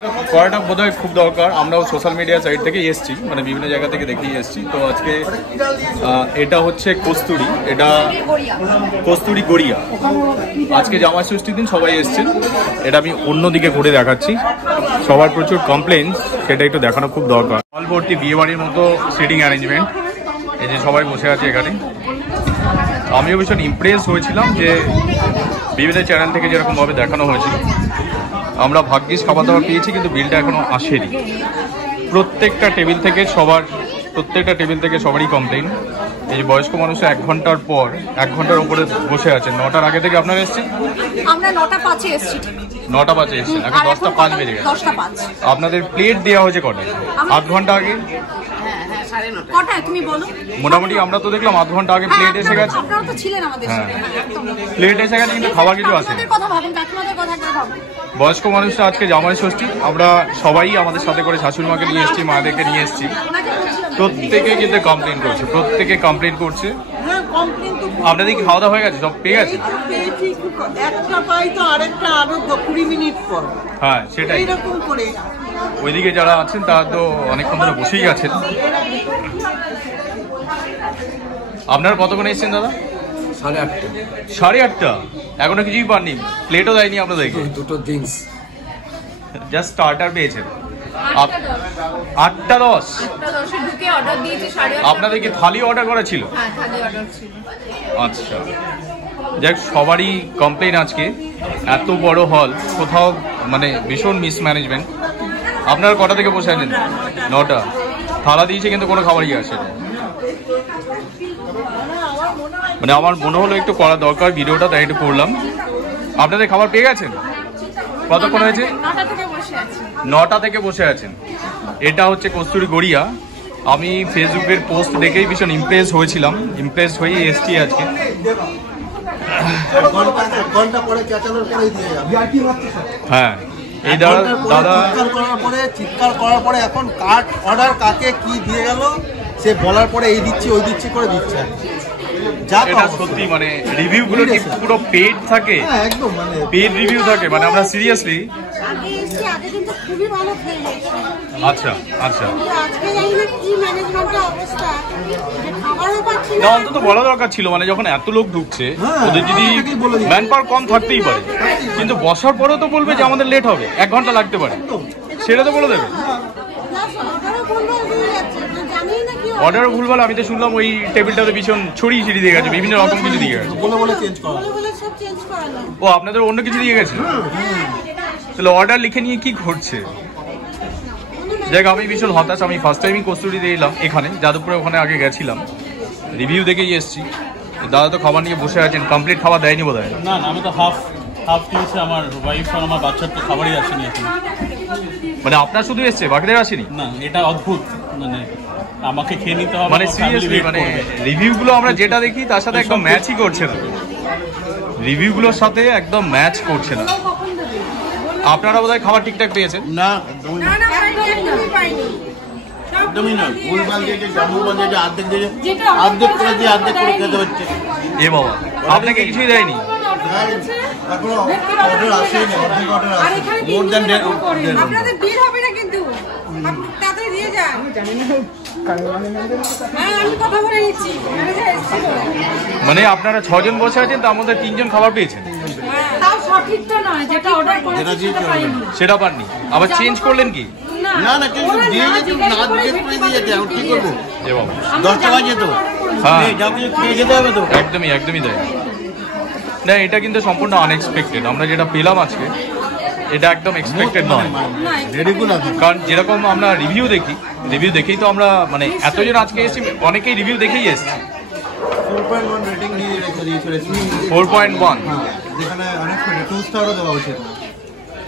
করাটা বোধহয় খুব দরকার। আমরাও সোশ্যাল মিডিয়া সাইট থেকে এসেছি, মানে বিভিন্ন জায়গা থেকে দেখেই এসেছি। তো আজকে এটা হচ্ছে কস্তুরি, এটা কস্তুরি গড়িয়া। আজকে জামাই ষষ্ঠীর দিন সবাই এসছেন। এটা আমি অন্যদিকে ঘুরে দেখাচ্ছি। সবার প্রচুর কমপ্লেন, সেটা একটু দেখানো খুব দরকার। হল ভর্তি বিয়ে বাড়ির মতো সিটিং অ্যারেঞ্জমেন্ট, এই যে সবাই বসে আছে এখানে। আমিও ভীষণ ইমপ্রেস হয়েছিলাম যে বিভিন্ন চ্যানেল থেকে যেরকমভাবে দেখানো হয়েছিল। আমরা ভাগ্যিস খাবার দাবার পেয়েছি, কিন্তু বিলটা এখনো আসেনি। প্রত্যেকটা টেবিল থেকে সবারই কমপ্লেন। এই বয়স্ক মানুষ 1 ঘন্টার পর 1 ঘন্টার উপরে বসে আছেন। 9টার আগে থেকে আপনারা এসেছেন? আমরা 9টা 5-এ এসেছি। 9টা 5-এ এসেছেন, এখন 10টা 5 বেজে গেছে। 10টা 5। আপনাদের প্লেট দেওয়া হয়েছে কটা? 8 ঘন্টা আগে? কটায় তুমি বলো? মোটামুটি আমরা তো দেখলাম 8 ঘন্টা আগে প্লেট এসে গেছে। আপনারা তো ছিলেন আমাদের সাথে। প্লেট এসে গেছে, কিন্তু খাবার কিছু আসেনি। কথা ভাবেন, কাকিমাদের কথা একবার ভাবেন। বয়স্ক মানুষরা আজকে জামাই ষষ্ঠী, আমরা সবাই আমাদের সাথে করে শাশুড়ি মাকে নিয়ে এসেছি, মাদেরকে নিয়ে এসেছি। প্রত্যেকে কিন্তু কমপ্লেন করছে। আপনাদের কি খাওয়া দাওয়া হয়ে গেছে? সব পেয়ে গেছে? একটা পাই তো আরেকটা আরো 20 মিনিট পর। হ্যাঁ, সেটাই। এরকম করে ওইদিকে যারা আছেন তারা তো অনেকক্ষণ ধরে বসেই আছেন। আপনারা কতক্ষণ এসেছেন দাদা? 8:30। 8:30? এখনো কিছুই পাননি? প্লেটও দেয়নি আপনাদেরকে? দুটো ড্রিঙ্কস, জাস্ট স্টার্টার পেয়েছেন। 8:10 ঢুকে অর্ডার দিয়েছি। 8:30 আপনাদের কি থালি অর্ডার করা ছিল? হ্যাঁ, থালি অর্ডার ছিল। আচ্ছা, যাক, সবারই কমপ্লেন আজকে। এত বড় হল, কোথাও মানে ভীষণ মিসম্যানেজমেন্ট। আপনারা কটা থেকে বসে আছেন? 9টা। থালা দিয়েছে কিন্তু কোনো খাবারই আসে না। মানে আমার মনে হলো একটু করা দরকার ভিডিওটা, তাই একটু করলাম। আপনাদের খাবার পেয়ে গেছেন? কতক্ষণ হয়েছে? 9টা থেকে বসে আছেন। এটা হচ্ছে কস্তুরি গড়িয়া। আমি ফেসবুকের পোস্ট দেখেই ভীষণ ইমপ্রেস হয়েই এসছি আজকে। হ্যাঁ, এই দাদা চিৎকার করার পরে এখন কার্ড অর্ডার কাকে কি দিয়ে গেল সে বলার পরে এই দিচ্ছি ওই দিচ্ছি করে দিচ্ছে। এটা সত্যি, মানে রিভিউ গুলো কি পুরো পেড থাকে? একদম, মানে পেড রিভিউ থাকে। মানে আমরা সিরিয়াসলি আগে কিন্তু খুবই ভালো খেয়েছি। আচ্ছা, আজকে জানি না কি ম্যানেজমেন্টের অবস্থা, খাবারও পাচ্ছি না। অন্তত বলা দরকার ছিল, মানে যখন এত লোক ঢুকছে ওদের যদি ম্যান পাওয়ার কম থাকতেই পারে, কিন্তু বসার পরেও তো বলবে যে আমাদের লেট হবে, 1 ঘন্টা লাগতে পারে, সেটা তো বলে দেবে। অর্ডারও ভুলভাল। আমি তো শুনলাম ওই টেবিলটাতে ভীষণ ছড়িয়ে ছিড়িয়ে দিয়ে গেছে, বিভিন্ন রকম কিছু দিয়ে গেছে। ও, আপনাদের অন্য কিছু দিয়ে গেছে? তাহলে অর্ডার লিখে নিয়ে কি করছে? দেখ, আমি ভীষণ হতাশ। আমি ফার্স্ট টাইমই কস্তুরি দিয়ে এলাম এখানে, যাদবপুরে। ওখানে আগে গেছিলাম, রিভিউ দেখেই এসেছি। দাদা তো খাবার নিয়ে বসে আছেন, কমপ্লিট খাবার দেয়নি বোধ হয়। না, আমি তো হাফ দিয়েছি। আমার ওয়াইফ আর আমার বাচ্চার তো খাবারই আসেনি এখন। মানে আপনার শুধু এসছে, বাকিদের আসেনি? না, এটা অদ্ভুত। মানে আমাকে খেয়ে নিতে হবে। মানে সিরিয়াসলি, মানে রিভিউগুলো আমরা যেটা দেখি তার সাথে একদম ম্যাচই করছে না। রিভিউগুলোর সাথে একদম ম্যাচ করছে না। আপনারা বোধহয় খাবার ঠিকঠাক পেয়েছেন? না, একদমই না, ভুলভাল দিয়েছে। অর্ধেক করে দিয়ে অর্ধেক করে খেতে হচ্ছে। এ বাবা, আপনাকে কিছুই দেয়নি? এখনো অর্ডার আসেনি, অর্ধেক অর্ডার আসে। মোর দ্যান আপনাদের বিল হবে না কিন্তু, তাড়াতাড়ি দিয়ে যান। আমি কথা বলে নিচ্ছি। মানে আপনারা 6 জন বসে আছেন, তার মধ্যে 3 জন খাবার পেয়েছেন? তাও সঠিকটা নয়, যেটা অর্ডার করেছি সেটা পাননি। আবার চেঞ্জ করলেন কি? না, কিন্তু দিয়ে যেতে না দিয়ে করে দিয়ে যেতে। এখন কি করবো? এ বাবা, 10টা বাজে তো। হ্যাঁ, খেয়ে যেতে হবে তো। একদমই তাই। না, এটা কিন্তু সম্পূর্ণ আনএক্সপেক্টেড। আমরা যেটা পেলাম আজকে, এটা একদম এক্সপেক্টেড নয়। কারণ যেরকম আমরা রিভিউ দেখেই তো আমরা, মানে এতজন আজকে এসেছি, অনেকেই রিভিউ দেখেই এসেছি। 4.1 রেটিং দিয়ে রেখে 4.1, যেখানে আনএক্সপেক্টেড 2 স্টারও দেওয়া উচিত।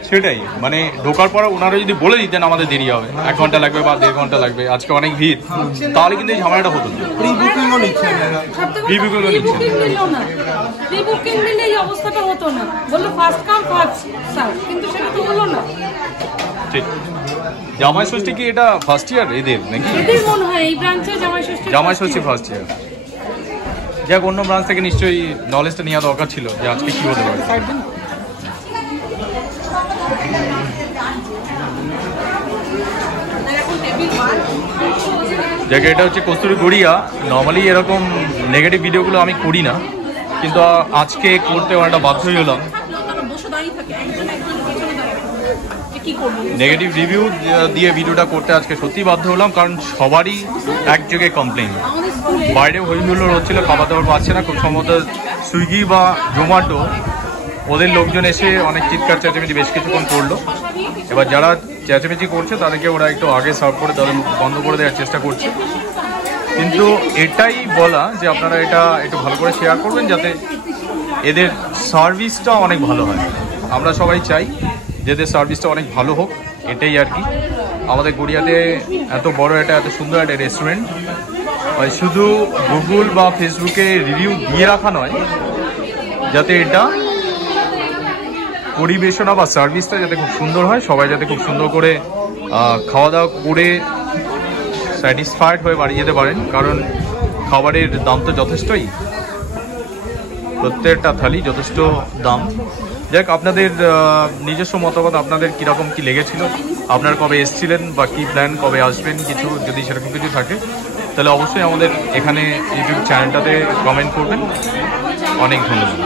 সেটাই, মানে ঢোকার পরে ওনারা যদি বলে দিতেন আমাদের দেরি হবে, 1 ঘন্টা লাগবে বা 1.5 ঘন্টা লাগবে, আজকে অনেক ভিড়, তাহলে কিন্তু এই ঝামেলাটা হতো না। প্রি বুকিংও নিচ্ছে না। প্রি বুকিং নিলে এই অবস্থাটা হতো না। বললো ফার্স্ট কাম ফার্স্ট সার্ভ, কিন্তু সেটা তো হলো না। ঠিক। জামাই ষষ্ঠী কি এটা ফার্স্ট ইয়ার এদের নাকি? এদের মনে হয় এই ব্রাঞ্চে জামাই ষষ্ঠী ফার্স্ট ইয়ার। যাক, অন্য ব্রাঞ্চ থেকে নিশ্চয়ই নলেজটা নেওয়া দরকার ছিল যে আজকে কি হতে পারে। যাকে এটা হচ্ছে কস্তুরি গড়িয়া। নর্মালি এরকম নেগেটিভ ভিডিওগুলো আমি করি না, কিন্তু আজকে করতে অনেকটা বাধ্যই হলাম। নেগেটিভ রিভিউ দিয়ে ভিডিওটা করতে আজকে সত্যি বাধ্য হলাম, কারণ সবারই একযোগে কমপ্লেন। বাইরে হইহুল্লোড় হচ্ছিল, খাবার দাবার পাচ্ছে না, খুব সম্ভবত সুইগি বা জোম্যাটো ওদের লোকজন এসে অনেক চিৎকার চেঁচামেচি বেশ কিছুক্ষণ করলো। এবার যারা চেঁচামেচি করছে তাদেরকে ওরা একটু আগে সার্ভ করে তাদের বন্ধ করে দেওয়ার চেষ্টা করছে। কিন্তু এটাই বলা যে আপনারা এটা একটু ভালো করে শেয়ার করবেন, যাতে এদের সার্ভিসটা অনেক ভালো হয়। আমরা সবাই চাই যে এদের সার্ভিসটা অনেক ভালো হোক, এটাই আর কি। আমাদের গড়িয়াতে এত বড় এত সুন্দর একটা রেস্টুরেন্ট, শুধু গুগল বা ফেসবুকে রিভিউ দিয়ে রাখা নয়, যাতে এটা পরিবেশনা বা সার্ভিসটা যাতে খুব সুন্দর হয়, সবাই যাতে খুব সুন্দর করে খাওয়া দাওয়া করে স্যাটিসফাইড হয়ে বাড়ি যেতে পারেন। কারণ খাবারের দাম তো যথেষ্টই, প্রত্যেকটা থালি যথেষ্ট দাম। যাক, আপনাদের নিজস্ব মতামত, আপনাদের কীরকম কী লেগেছিল, আপনারা কবে এসেছিলেন বা কী প্ল্যান, কবে আসবেন, কিছু যদি সেরকম কিছু থাকে তাহলে অবশ্যই আমাদের এখানে ইউটিউব চ্যানেলটাতে কমেন্ট করবেন। অনেক ধন্যবাদ।